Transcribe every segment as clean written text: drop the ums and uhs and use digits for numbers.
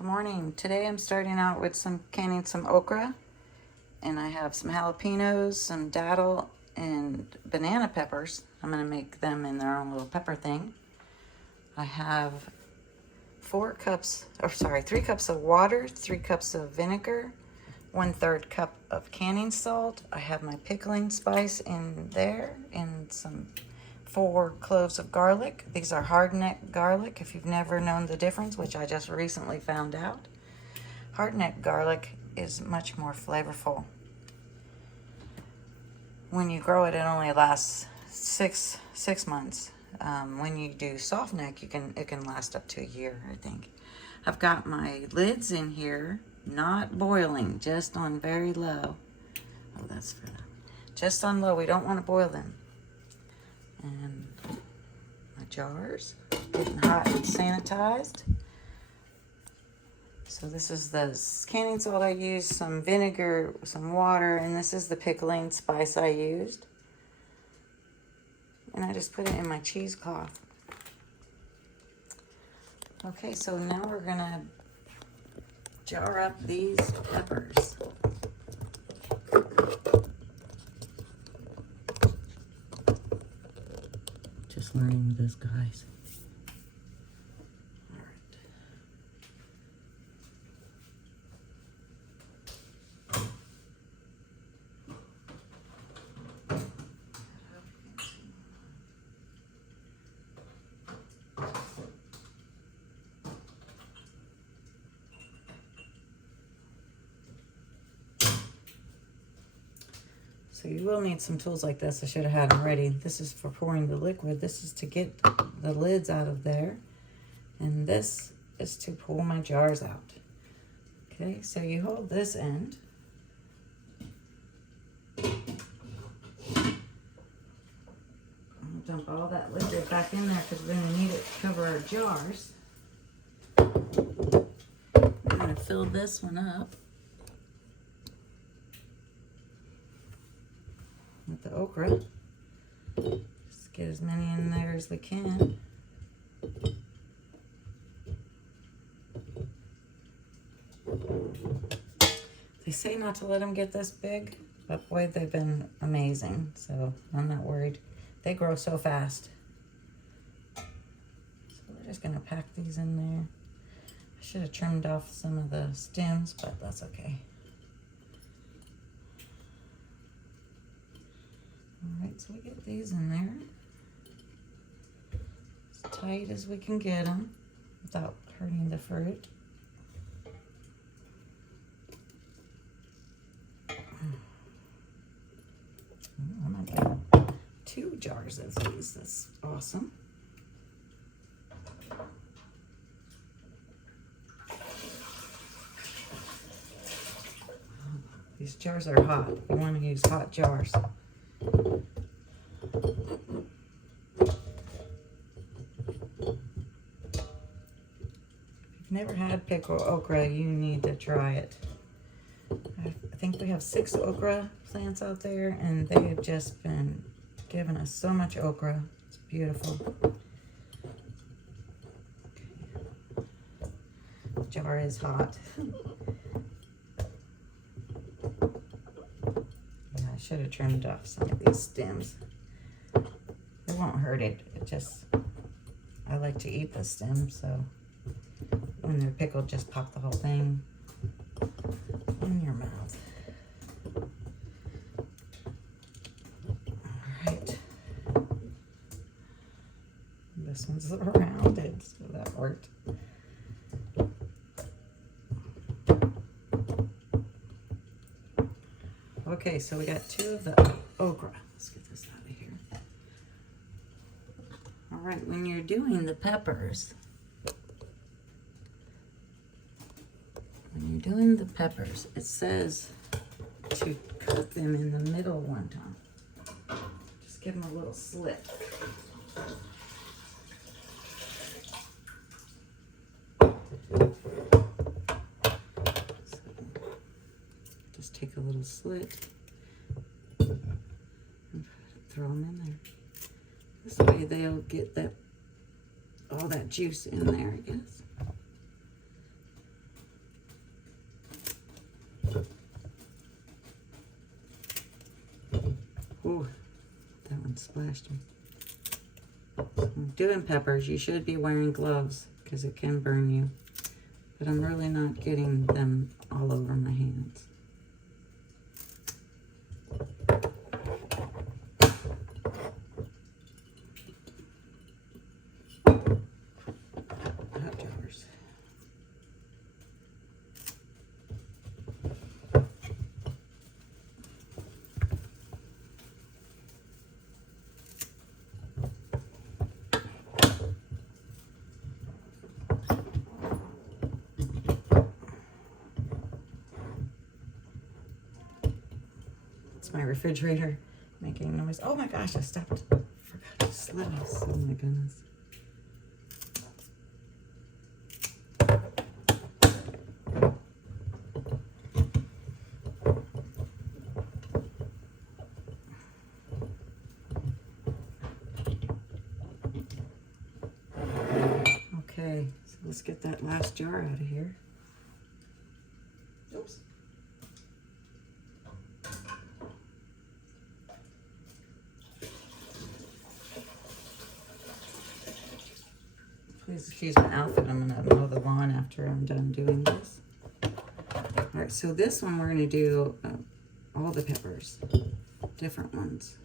Good morning. Today I'm starting out with canning some okra, and I have some jalapenos, some datil, and banana peppers. I'm going to make them in their own little pepper thing. I have 3 cups of water, 3 cups of vinegar, 1/3 cup of canning salt. I have my pickling spice in there, and some 4 cloves of garlic. These are hard-neck garlic, if you've never known the difference, which I just recently found out. Hard-neck garlic is much more flavorful. When you grow it, it only lasts six months. When you do soft neck, it can last up to a year, I think. I've got my lids in here, not boiling, just on very low. Oh, that's for that. Just on low. We don't want to boil them. And my jars, getting hot and sanitized. So this is the canning salt I used, some vinegar, some water, and this is the pickling spice I used. And I just put it in my cheesecloth. Okay, so now we're gonna jar up these peppers. Just learning this, guys. All right. So you will need some tools like this. I should have had them ready. This is for pouring the liquid. This is to get the lids out of there. And this is to pull my jars out. Okay, so you hold this end. I'll dump all that liquid back in there because we're going to need it to cover our jars. I'm going to fill this one up with the okra. Just get as many in there as we can. They say not to let them get this big, but boy, they've been amazing, so I'm not worried. They grow so fast. So we're just gonna pack these in there. I should have trimmed off some of the stems, but that's okay. All right, so we get these in there as tight as we can get them without hurting the fruit. I might get 2 jars of these. That's awesome. These jars are hot. You want to use hot jars. If you've never had pickled okra, you need to try it. I think we have 6 okra plants out there, and they have just been giving us so much okra. It's beautiful. Okay. The jar is hot. Yeah, I should have trimmed off some of these stems. It won't hurt it. It just, I like to eat the stems, so when they're pickled, just pop the whole thing in your mouth. All right. This one's rounded, so that worked. Okay, so we got 2 of the okra. Let's get this out of here. All right, when you're doing the peppers, it says to cut them in the middle one time. Just give them a little slit. So, just take a little slit and throw them in there. This way they'll get all that juice in there, I guess. Ooh, that one splashed me. I'm doing peppers. You should be wearing gloves because it can burn you. But I'm really not getting them all over my hands. Hot jars. My refrigerator making noise. Oh my gosh, I stopped. Forgot to slice. Oh my goodness. Okay, so let's get that last jar out of here. Oops. Please excuse my outfit. I'm going to mow the lawn after I'm done doing this. All right, so this one we're going to do all the peppers, different ones.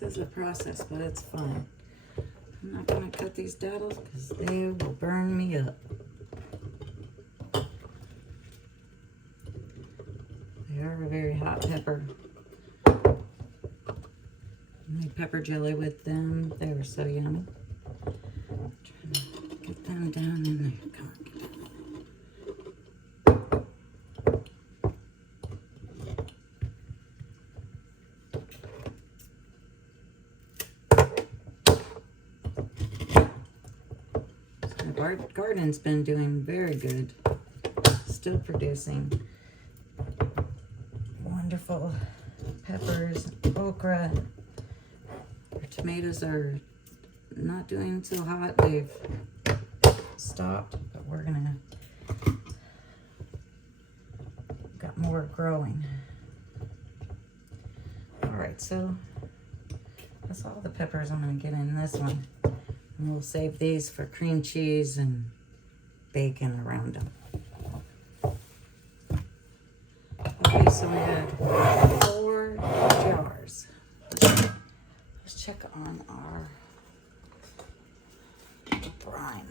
This is a process, but it's fun. I'm not going to cut these daddles because they will burn me up. They are a very hot pepper. I made pepper jelly with them. They were so yummy. I'm trying to get them down in there. Come on. Our garden's been doing very good. Still producing wonderful peppers, okra. Our tomatoes are not doing so hot. They've stopped, but we're gonna got more growing. All right, so that's all the peppers I'm gonna get in this one. And we'll save these for cream cheese and bacon around them. Okay, so we had 4 jars. Let's check on our brine.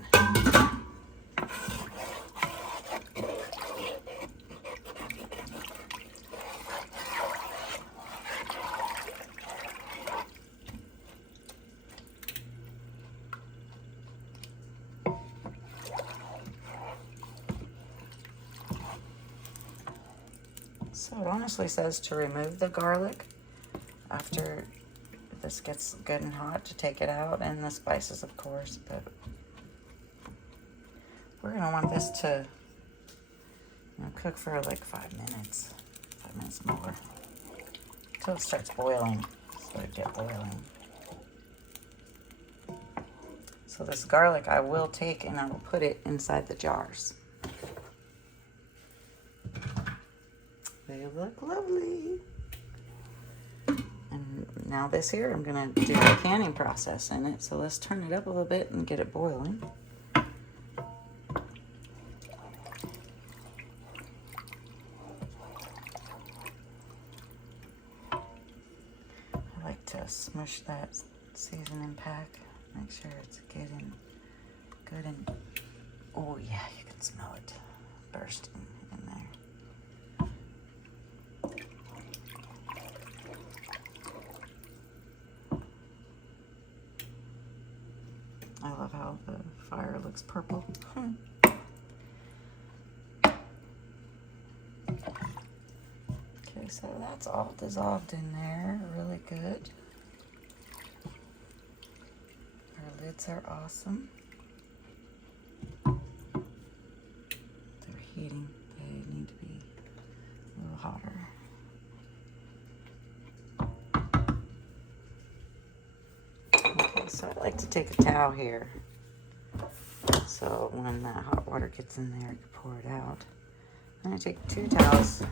So it honestly says to remove the garlic after this gets good and hot, to take it out, and the spices, of course, but we're gonna want this to, cook for like 5 minutes, 5 minutes more, until it starts boiling, so it get boiling. So this garlic I will take and I will put it inside the jars. They look lovely. And now this here, I'm gonna do the canning process in it. So let's turn it up a little bit and get it boiling. I like to smush that seasoning pack. Make sure it's getting good and, oh yeah, you can smell it bursting in there. I love how the fire looks purple. Okay, so that's all dissolved in there, really good. Our lids are awesome. So I like to take a towel here. So when that hot water gets in there, I can pour it out. And I take 2 towels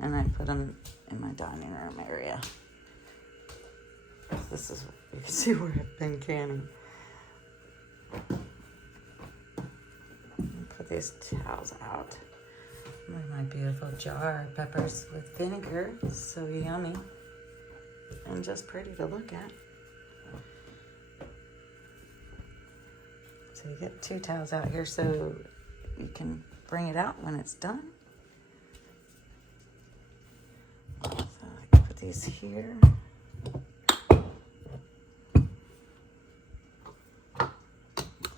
and I put them in my dining room area. This is, you can see where I've been canning. Put these towels out. Look at my beautiful jar of peppers with vinegar. So yummy. And just pretty to look at. So you get 2 towels out here so you can bring it out when it's done. So I can put these here.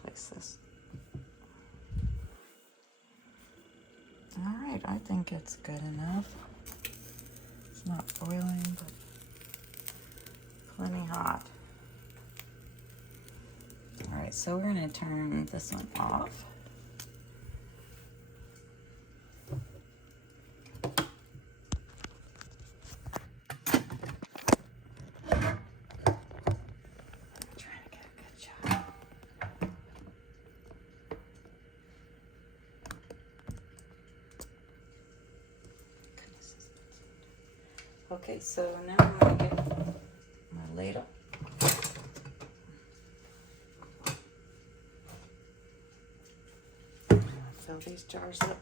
Place this. All right, I think it's good enough. It's not boiling, but plenty hot. All right, so we're gonna turn this one off. Trying to get a good shot. Okay, so now I'm gonna get my ladle. Fill these jars up.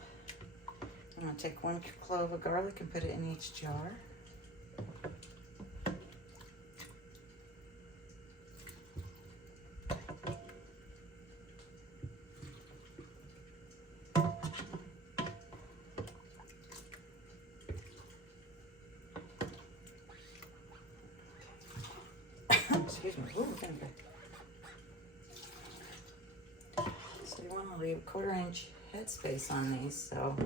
I'm going to take 1 clove of garlic and put it in each jar. Excuse me. Ooh, vinegar. So you want to leave a 1/4 inch headspace on these, so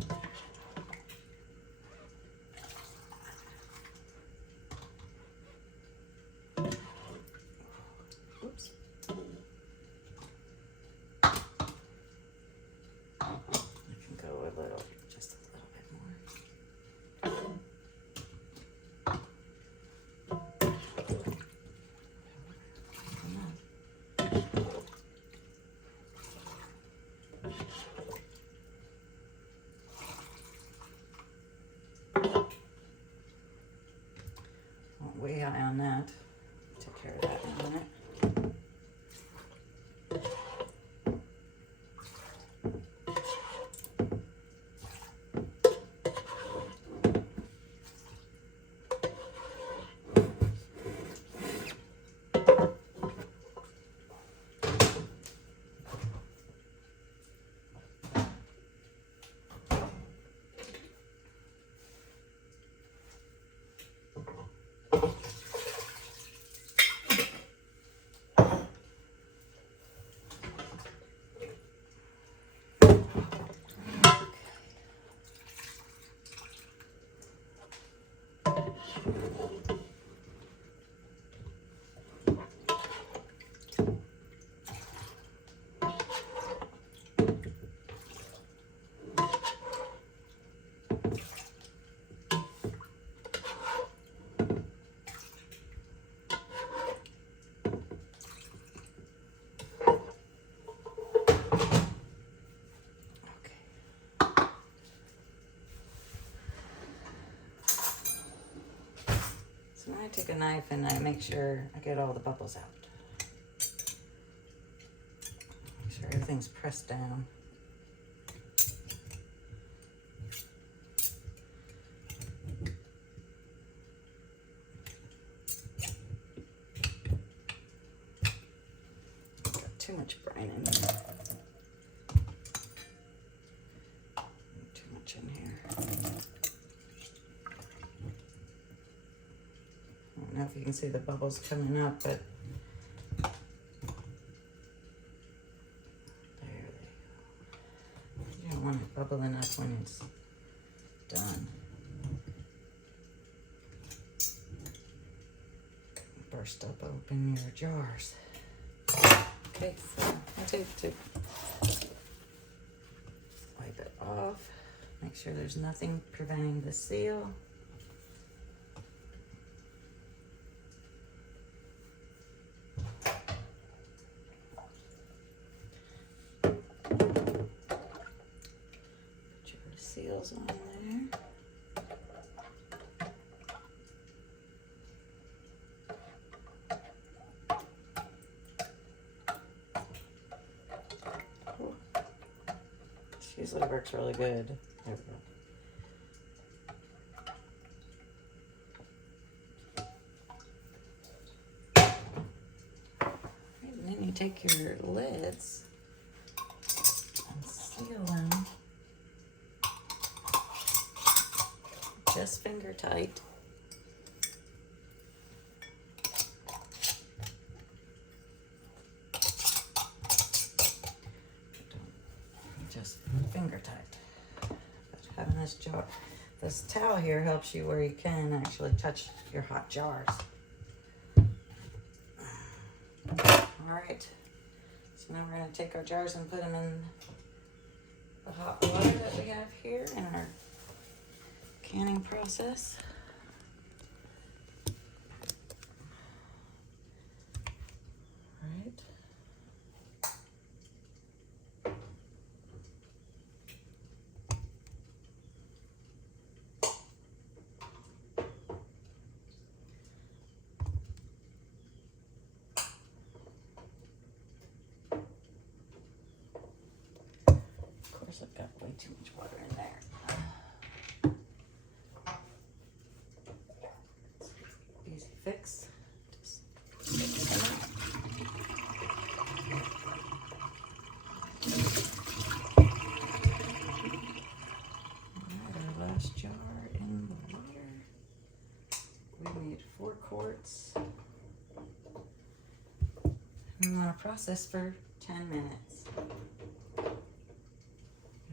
oops. I can go a little, just a little bit more. Come on. Way high on that. Take care of that in a minute. Now I take a knife and I make sure I get all the bubbles out. Make sure everything's pressed down. Got too much brine in here. Too much in here. I don't know if you can see the bubbles coming up, but there they go. You don't want it bubbling up when it's done. Burst up open your jars. Okay, so I take to wipe it off. Make sure there's nothing preventing the seal. goes on there. Ooh. This usually works really good. There we go. And then you take your lids and seal them just finger tight. Just finger tight. But having this jar, this towel here helps you where you can actually touch your hot jars. All right, so now we're going to take our jars and put them in the hot water that we have here in our canning process. All right. Of course, I've got way too much water in there. Easy fix. Just mix it up. Alright, our last jar in the water. We need 4 quarts. We want to process for 10 minutes.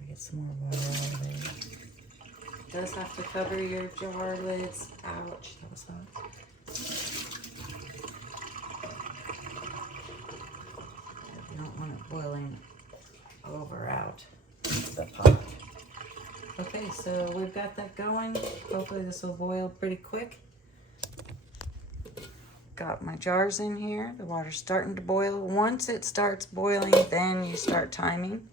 Get some more water out of there. It does have to cover your jar lids. Ouch, that was hot. You don't want it boiling over out the pot. Okay, so we've got that going. Hopefully this will boil pretty quick. Got my jars in here. The water's starting to boil. Once it starts boiling, then you start timing.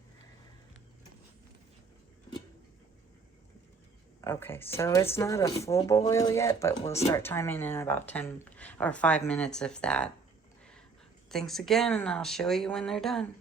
Okay, so it's not a full boil yet, but we'll start timing in about 10 or 5 minutes if that. Thanks again, and I'll show you when they're done.